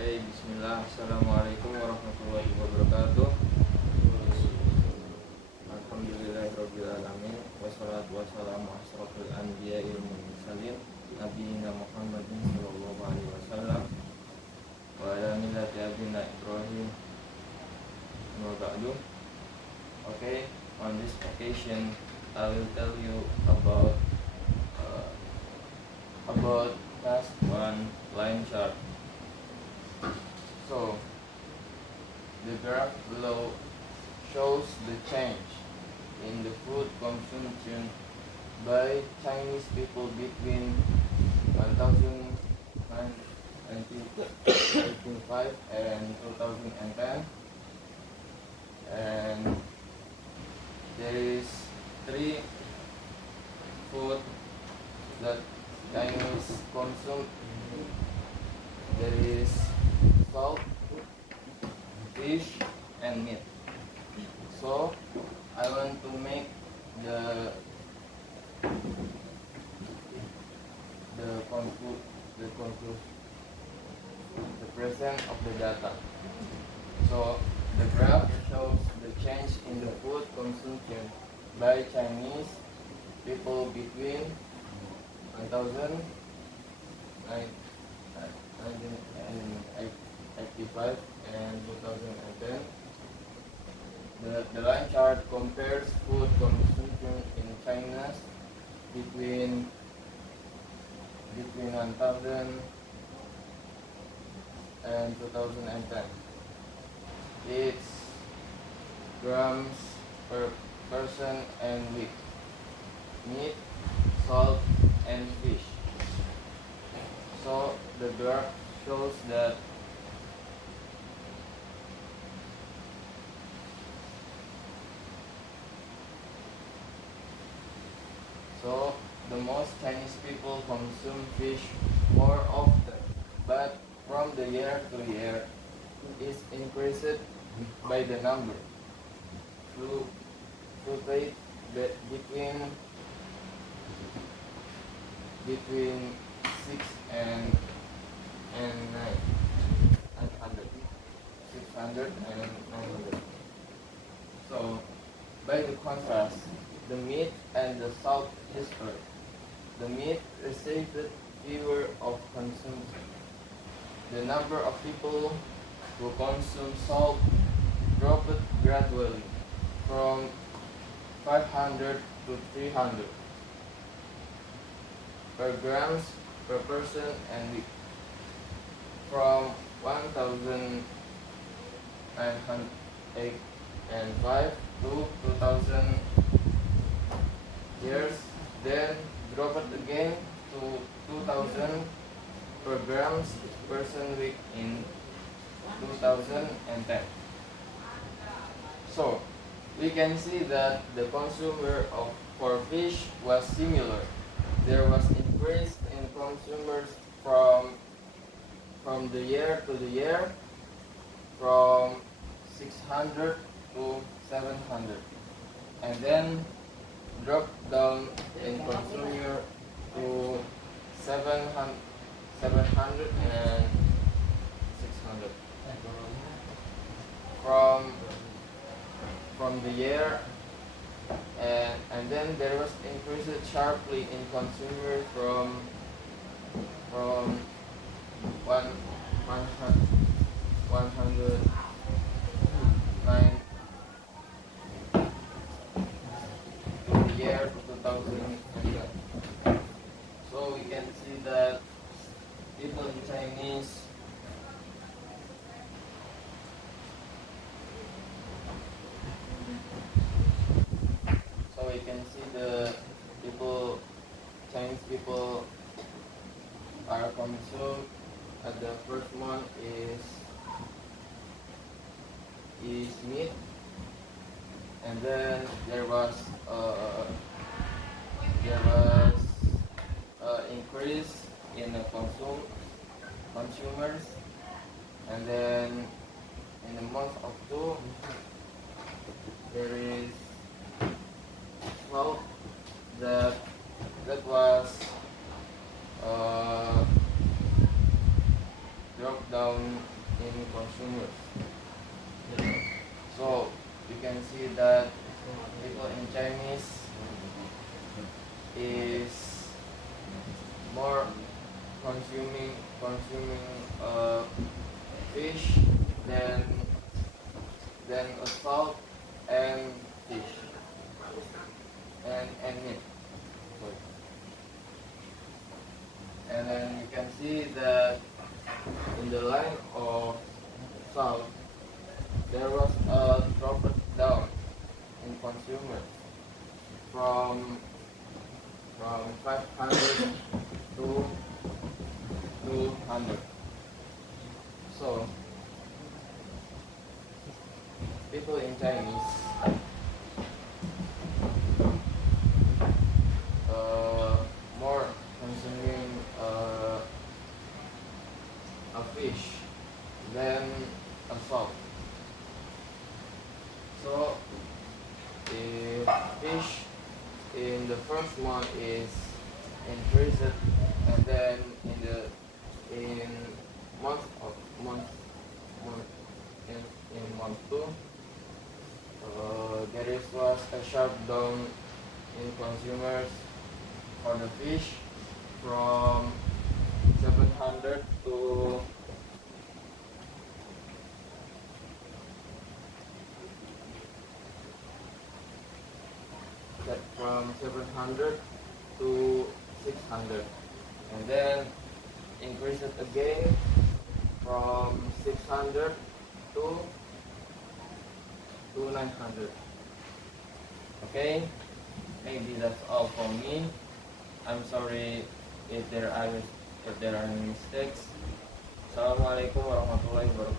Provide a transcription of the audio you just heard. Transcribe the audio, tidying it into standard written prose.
Bismillah. Assalamualaikum warahmatullahi wabarakatuh. Alhamdulillahirabbil alamin. Wassalatu wassalamu asrofil anbiya'i wal mursalin nabiyina Muhammadin sallallahu alaihi wasallam wa ala millati abina Ibrahim wa ba'du. Okay, on this occasion I will tell you about task 1 line chart. So, the graph below shows the change in the food consumption by Chinese people between 1995 and 2010, and there is 3 food that Chinese consume. There is salt, fish, and meat. So I want to make the present of the data. So the graph shows the change in the food consumption by Chinese people between 1985 and 2010. The line chart compares food consumption in China between 1000 and 2010. It's grams per person and week. Meat, salt, and fish. So the graph shows that the most Chinese people consume fish more often, but from the year to year is increased by the number. Fluctuate between 6 and 600 and 900. So, by the contrast, the meat and the salt differ. The meat received fewer of consumption. The number of people who consume salt dropped gradually from 500 to 300 per grams per person and week, from 1905 to 2000 years, then dropped again to 2000 per grams person week in 2010. So we can see that the consumer for fish was similar. There was increase in consumers from the year to the year, from 600 to 700, and then dropped down in consumer to 700 and 600 from the year, and then there was increased sharply in consumer from 109 to the year 2010. So we can see that people in Chinese the Chinese people are consumed at the first one is meat, and then there was increase in the consumers, and then in the month of 2 there is 12 that was dropped down in consumers. So you can see that people in Chinese is more consuming fish than a salt and fish and meat. And then you can see that in the line of salt there was a drop down in consumers from 500 to 200. So people in Chinese more consuming a fish than a salt. So if fish in the first month is increased, and then in month of month month in month two, there was a sharp down in consumers for the fish from 700 to from 700 to 600, and then increase it again from 600 to 900. Okay, maybe that's all for me. I'm sorry if there are any mistakes. Assalamualaikum warahmatullahi wabarakatuh.